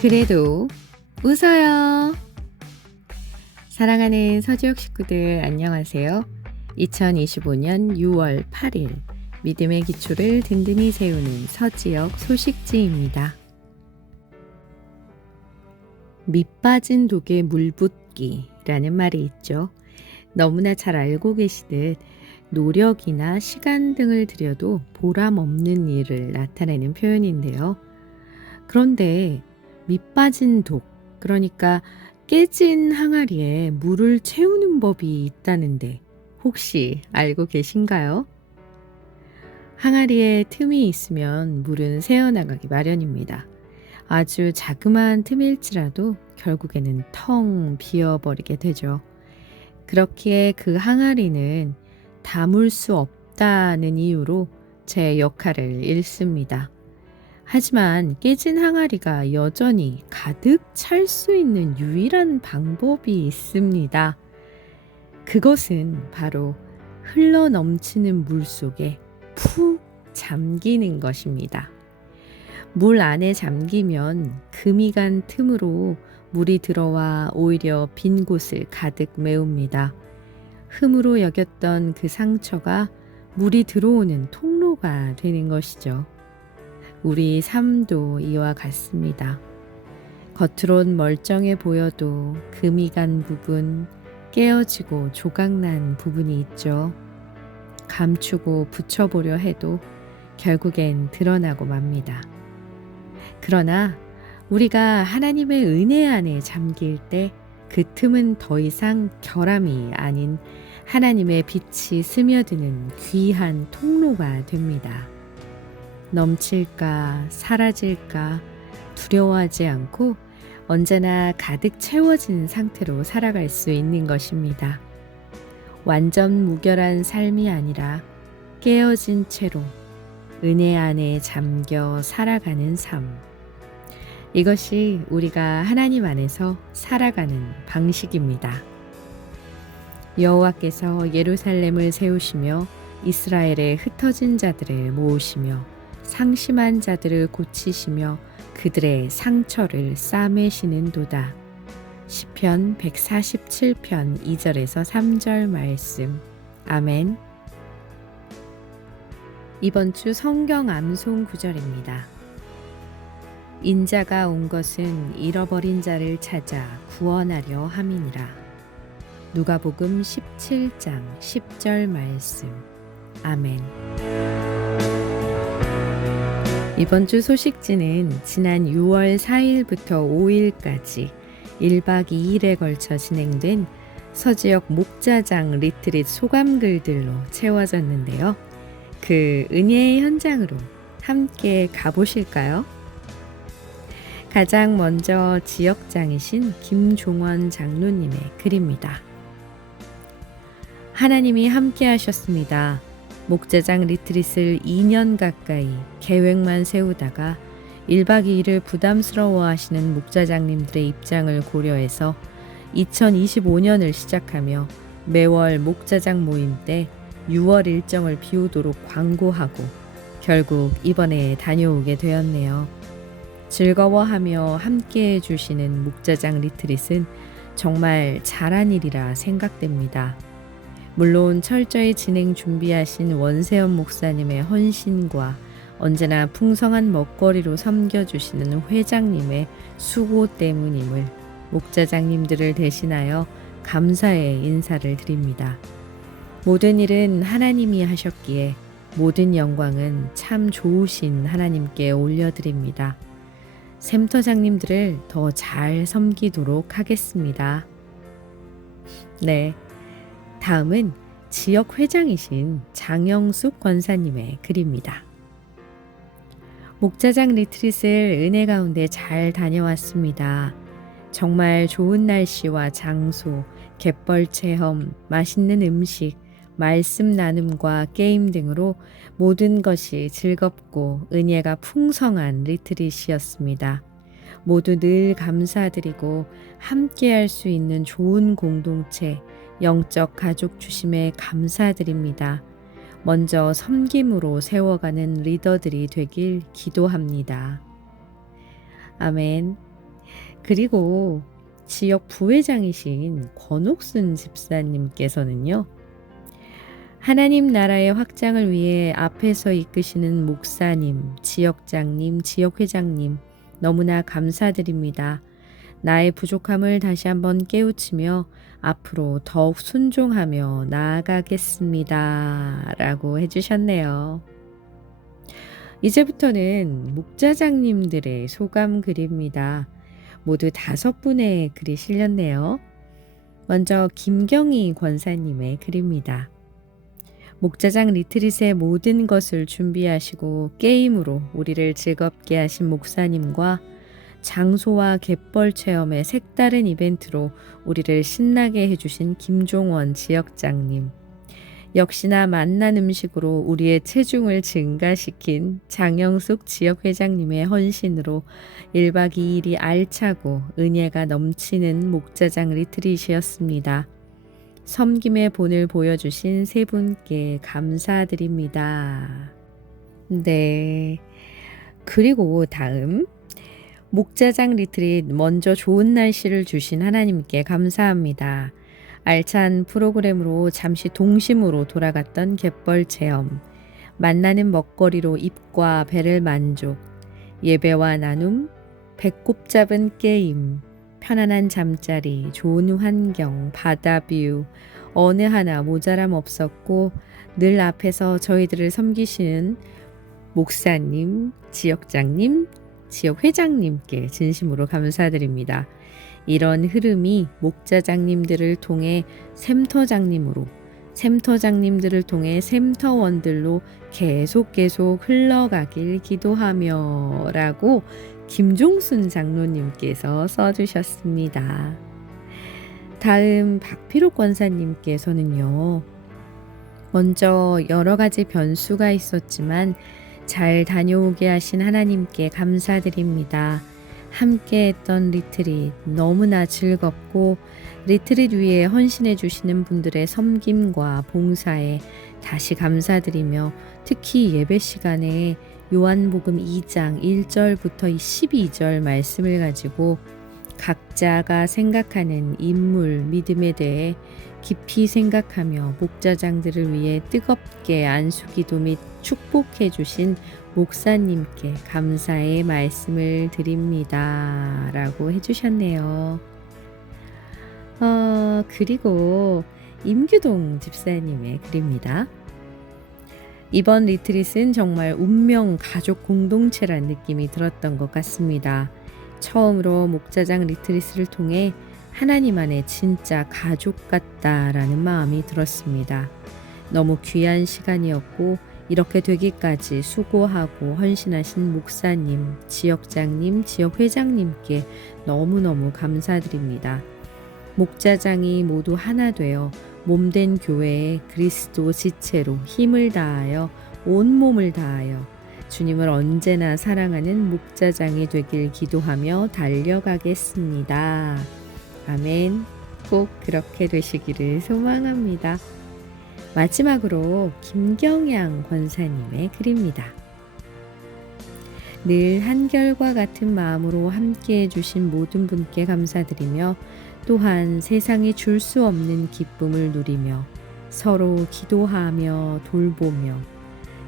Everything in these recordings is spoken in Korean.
그래도 웃어요. 사랑하는 서지역 식구들 안녕하세요. 2025년 6월 8일 믿음의 기초를 든든히 세우는 서지역 소식지입니다. 밑 빠진 독에 물 붓기라는 말이 있죠. 너무나 잘 알고 계시듯 노력이나 시간 등을 들여도 보람 없는 일을 나타내는 표현인데요. 그런데 밑 빠진 독, 그러니까 깨진 항아리에 물을 채우는 법이 있다는데 혹시 알고 계신가요? 항아리에 틈이 있으면 물은 새어나가기 마련입니다. 아주 자그마한 틈일지라도 결국에는 텅 비어버리게 되죠. 그렇기에 그 항아리는 담을 수 없다는 이유로 제 역할을 잃습니다. 하지만 깨진 항아리가 여전히 가득 찰 수 있는 유일한 방법이 있습니다. 그것은 바로 흘러 넘치는 물 속에 푹 잠기는 것입니다. 물 안에 잠기면 금이 간 틈으로 물이 들어와 오히려 빈 곳을 가득 메웁니다. 흠으로 여겼던 그 상처가 물이 들어오는 통로가 되는 것이죠. 우리 삶도 이와 같습니다. 겉으론 멀쩡해 보여도 금이 간 부분, 깨어지고 조각난 부분이 있죠. 감추고 붙여보려 해도 결국엔 드러나고 맙니다. 그러나 우리가 하나님의 은혜 안에 잠길 때 그 틈은 더 이상 결함이 아닌 하나님의 빛이 스며드는 귀한 통로가 됩니다. 넘칠까 사라질까 두려워하지 않고 언제나 가득 채워진 상태로 살아갈 수 있는 것입니다. 완전 무결한 삶이 아니라 깨어진 채로 은혜 안에 잠겨 살아가는 삶. 이것이 우리가 하나님 안에서 살아가는 방식입니다. 여호와께서 예루살렘을 세우시며 이스라엘의 흩어진 자들을 모으시며 상심한 자들을 고치시며 그들의 상처를 싸매시는도다. 시편 147편 2절에서 3절 말씀. 아멘. 이번 주 성경 암송 구절입니다. 인자가 온 것은 잃어버린 자를 찾아 구원하려 함이니라. 누가복음 17장 10절 말씀. 아멘. 이번 주 소식지는 지난 6월 4일부터 5일까지 1박 2일에 걸쳐 진행된 서지역 목자장 리트릿 소감글들로 채워졌는데요. 그 은혜의 현장으로 함께 가보실까요? 가장 먼저 지역장이신 김종원 장로님의 글입니다. 하나님이 함께 하셨습니다. 목자장 리트릿을 2년 가까이 계획만 세우다가 1박 2일을 부담스러워 하시는 목자장님들의 입장을 고려해서 2025년을 시작하며 매월 목자장 모임 때 6월 일정을 비우도록 광고하고 결국 이번에 다녀오게 되었네요. 즐거워하며 함께 해주시는 목자장 리트릿은 정말 잘한 일이라 생각됩니다. 물론 철저히 진행 준비하신 원세현 목사님의 헌신과 언제나 풍성한 먹거리로 섬겨주시는 회장님의 수고 때문임을 목자장님들을 대신하여 감사의 인사를 드립니다. 모든 일은 하나님이 하셨기에 모든 영광은 참 좋으신 하나님께 올려드립니다. 샘터장님들을 더 잘 섬기도록 하겠습니다. 네, 다음은 지역 회장이신 장영숙 권사님의 글입니다. 목자장 리트릿을 은혜 가운데 잘 다녀왔습니다. 정말 좋은 날씨와 장소, 갯벌 체험, 맛있는 음식, 말씀 나눔과 게임 등으로 모든 것이 즐겁고 은혜가 풍성한 리트릿이었습니다. 모두 늘 감사드리고 함께할 수 있는 좋은 공동체, 영적 가족 주심에 감사드립니다. 먼저 섬김으로 세워가는 리더들이 되길 기도합니다. 아멘. 그리고 지역 부회장이신 권옥순 집사님께서는요. 하나님 나라의 확장을 위해 앞에서 이끄시는 목사님, 지역장님, 지역회장님 너무나 감사드립니다. 나의 부족함을 다시 한번 깨우치며 앞으로 더욱 순종하며 나아가겠습니다. 라고 해주셨네요. 이제부터는 목자장님들의 소감 글입니다. 모두 5분의 글이 실렸네요. 먼저 김경희 권사님의 글입니다. 목자장 리트릿의 모든 것을 준비하시고 게임으로 우리를 즐겁게 하신 목사님과 장소와 갯벌 체험의 색다른 이벤트로 우리를 신나게 해주신 김종원 지역장님, 역시나 맛난 음식으로 우리의 체중을 증가시킨 장영숙 지역회장님의 헌신으로 1박 2일이 알차고 은혜가 넘치는 목자장 리트릿이었습니다. 섬김의 본을 보여주신 세 분께 감사드립니다. 네. 그리고 다음 목자장 리트릿 먼저 좋은 날씨를 주신 하나님께 감사합니다. 알찬 프로그램으로 잠시 동심으로 돌아갔던 갯벌 체험, 만나는 먹거리로 입과 배를 만족, 예배와 나눔, 배꼽 잡은 게임, 편안한 잠자리, 좋은 환경, 바다 뷰, 어느 하나 모자람 없었고 늘 앞에서 저희들을 섬기시는 목사님, 지역장님, 지역회장님께 진심으로 감사드립니다. 이런 흐름이 목자장님들을 통해 샘터장님으로, 샘터장님들을 통해 샘터원들로 계속 흘러가길 기도하며 라고 김종순 장로님께서 써주셨습니다. 다음 박필옥 권사님께서는요. 먼저 여러 가지 변수가 있었지만 잘 다녀오게 하신 하나님께 감사드립니다. 함께 했던 리트릿 너무나 즐겁고 리트릿 위에 헌신해 주시는 분들의 섬김과 봉사에 다시 감사드리며 특히 예배 시간에 요한복음 2장 1절부터 12절 말씀을 가지고 각자가 생각하는 인물, 믿음에 대해 깊이 생각하며 목자장들을 위해 뜨겁게 안수기도 및 축복해 주신 목사님께 감사의 말씀을 드립니다. 라고 해주셨네요. 그리고 임규동 집사님의 글입니다. 이번 리트릿은 정말 운명 가족 공동체란 느낌이 들었던 것 같습니다. 처음으로 목자장 리트릿을 통해 하나님 안에 진짜 가족 같다라는 마음이 들었습니다. 너무 귀한 시간이었고 이렇게 되기까지 수고하고 헌신하신 목사님, 지역장님, 지역회장님께 너무너무 감사드립니다. 목자장이 모두 하나 되어 몸된 교회에 그리스도 지체로 힘을 다하여 온몸을 다하여 주님을 언제나 사랑하는 목자장이 되길 기도하며 달려가겠습니다. 아멘. 꼭 그렇게 되시기를 소망합니다. 마지막으로 김경양 권사님의 글입니다. 늘 한결과 같은 마음으로 함께해 주신 모든 분께 감사드리며 또한 세상이 줄 수 없는 기쁨을 누리며 서로 기도하며 돌보며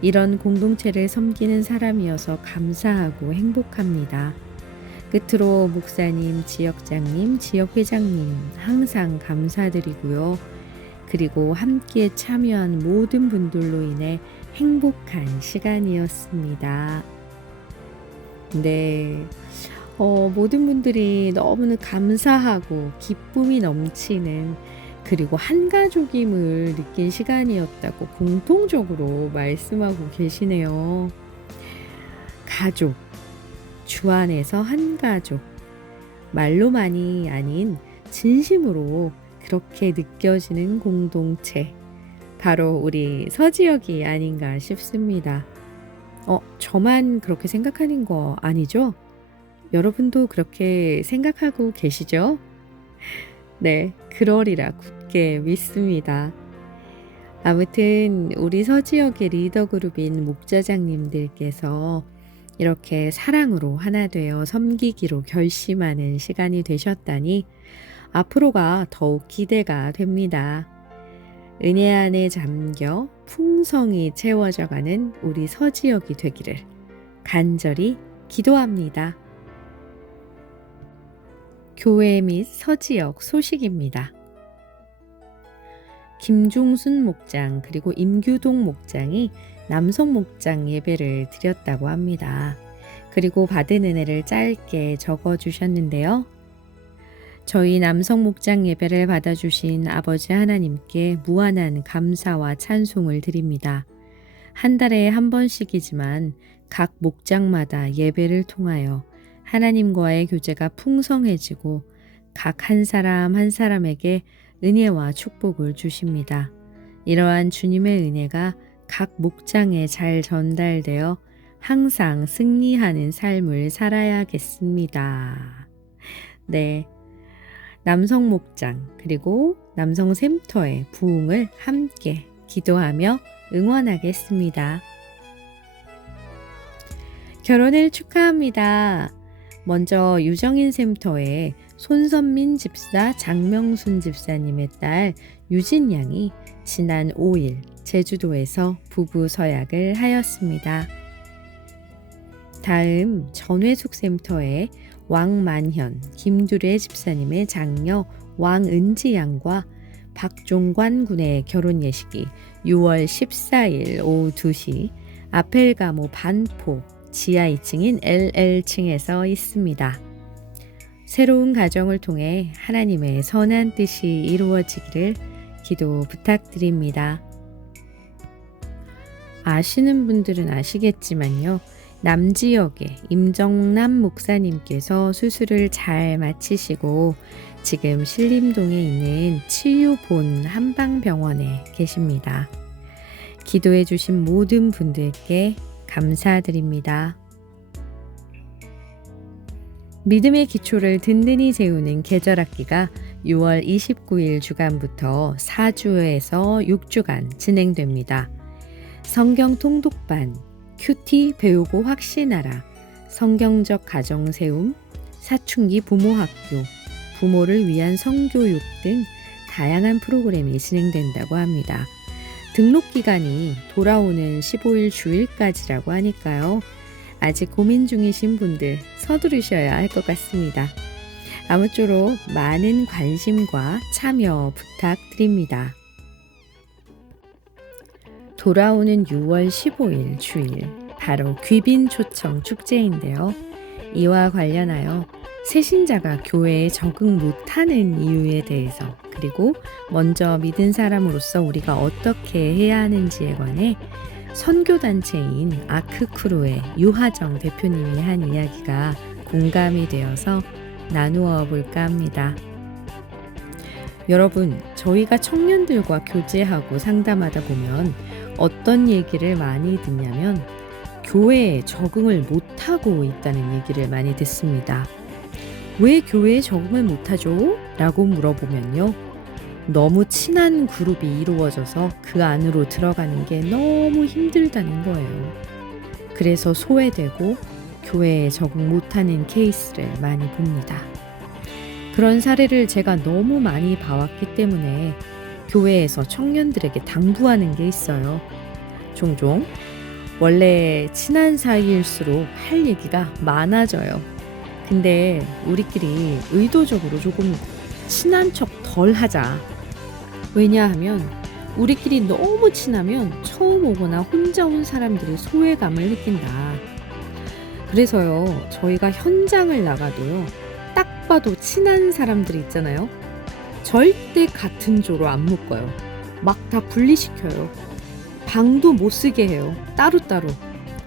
이런 공동체를 섬기는 사람이어서 감사하고 행복합니다. 끝으로 목사님, 지역장님, 지역회장님 항상 감사드리고요. 그리고 함께 참여한 모든 분들로 인해 행복한 시간이었습니다. 네, 모든 분들이 너무나 감사하고 기쁨이 넘치는 그리고 한 가족임을 느낀 시간이었다고 공통적으로 말씀하고 계시네요. 가족, 주 안에서 한 가족, 말로만이 아닌 진심으로 그렇게 느껴지는 공동체, 바로 우리 서지역이 아닌가 싶습니다. 저만 그렇게 생각하는 거 아니죠? 여러분도 그렇게 생각하고 계시죠? 네, 그러리라 굳게 믿습니다. 아무튼 우리 서지역의 리더 그룹인 목자장님들께서 이렇게 사랑으로 하나 되어 섬기기로 결심하는 시간이 되셨다니 앞으로가 더욱 기대가 됩니다. 은혜 안에 잠겨 풍성이 채워져가는 우리 서지역이 되기를 간절히 기도합니다. 교회 및 서지역 소식입니다. 김종순 목장 그리고 임규동 목장이 남성 목장 예배를 드렸다고 합니다. 그리고 받은 은혜를 짧게 적어주셨는데요. 저희 남성 목장 예배를 받아주신 아버지 하나님께 무한한 감사와 찬송을 드립니다. 한 달에 한 번씩이지만 각 목장마다 예배를 통하여 하나님과의 교제가 풍성해지고 각 한 사람 한 사람에게 은혜와 축복을 주십니다. 이러한 주님의 은혜가 각 목장에 잘 전달되어 항상 승리하는 삶을 살아야겠습니다. 네. 남성 목장 그리고 남성 샘터의 부흥을 함께 기도하며 응원하겠습니다. 결혼을 축하합니다. 먼저 유정인 샘터의 손선민 집사 장명순 집사님의 딸 유진 양이 지난 5일 제주도에서 부부 서약을 하였습니다. 다음 전회숙 샘터의 왕만현 김두래 집사님의 장녀 왕은지 양과 박종관 군의 결혼 예식이 6월 14일 오후 2시 아펠가모 반포 지하 2층인 LL층에서 있습니다. 새로운 가정을 통해 하나님의 선한 뜻이 이루어지기를 기도 부탁드립니다. 아시는 분들은 아시겠지만요. 남지역의 임정남 목사님께서 수술을 잘 마치시고 지금 신림동에 있는 치유본 한방병원에 계십니다. 기도해 주신 모든 분들께 감사드립니다. 믿음의 기초를 든든히 세우는 계절학기가 6월 29일 주간부터 4주에서 6주간 진행됩니다. 성경 통독반, 큐티 배우고 확신하라, 성경적 가정 세움, 사춘기 부모학교, 부모를 위한 성교육 등 다양한 프로그램이 진행된다고 합니다. 등록 기간이 돌아오는 15일 주일까지라고 하니까요. 아직 고민 중이신 분들 서두르셔야 할 것 같습니다. 아무쪼록 많은 관심과 참여 부탁드립니다. 돌아오는 6월 15일 주일 바로 귀빈 초청 축제인데요. 이와 관련하여 새신자가 교회에 적응 못하는 이유에 대해서 그리고 먼저 믿은 사람으로서 우리가 어떻게 해야 하는지에 관해 선교단체인 아크크루의 유하정 대표님이 한 이야기가 공감이 되어서 나누어 볼까 합니다. 여러분, 저희가 청년들과 교제하고 상담하다 보면 어떤 얘기를 많이 듣냐면 교회에 적응을 못하고 있다는 얘기를 많이 듣습니다. 왜 교회에 적응을 못하죠? 라고 물어보면요. 너무 친한 그룹이 이루어져서 그 안으로 들어가는 게 너무 힘들다는 거예요. 그래서 소외되고 교회에 적응 못하는 케이스를 많이 봅니다. 그런 사례를 제가 너무 많이 봐왔기 때문에 교회에서 청년들에게 당부하는 게 있어요. 종종 원래 친한 사이일수록 할 얘기가 많아져요. 근데 우리끼리 의도적으로 조금 친한 척 덜 하자. 왜냐하면 우리끼리 너무 친하면 처음 오거나 혼자 온 사람들이 소외감을 느낀다. 그래서요, 저희가 현장을 나가도요, 딱 봐도 친한 사람들이 있잖아요. 절대 같은 조로 안 묶어요. 막 다 분리시켜요. 방도 못 쓰게 해요. 따로따로.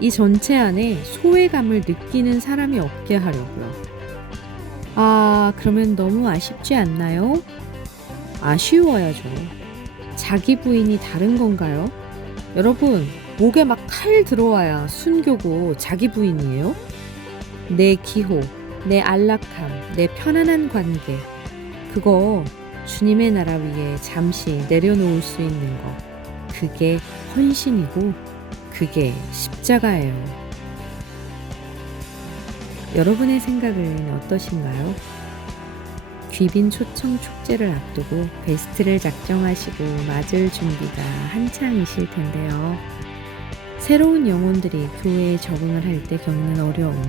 이 전체 안에 소외감을 느끼는 사람이 없게 하려고요. 아, 그러면 너무 아쉽지 않나요? 아쉬워야죠. 자기 부인이 다른 건가요? 여러분, 목에 막 칼 들어와야 순교고 자기 부인이에요? 내 기호, 내 안락함, 내 편안한 관계, 그거 주님의 나라 위에 잠시 내려놓을 수 있는 거, 그게 헌신이고 그게 십자가예요. 여러분의 생각은 어떠신가요? 귀빈 초청 축제를 앞두고 베스트를 작정하시고 맞을 준비가 한창이실 텐데요. 새로운 영혼들이 교회에 적응을 할 때 겪는 어려움,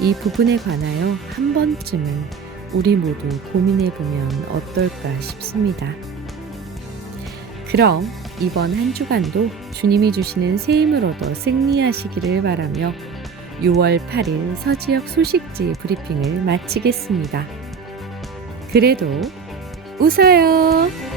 이 부분에 관하여 한 번쯤은 우리 모두 고민해 보면 어떨까 싶습니다. 그럼 이번 한 주간도 주님이 주시는 새 힘을 얻어 승리하시기를 바라며 6월 8일 서지역 소식지 브리핑을 마치겠습니다. 그래도 웃어요.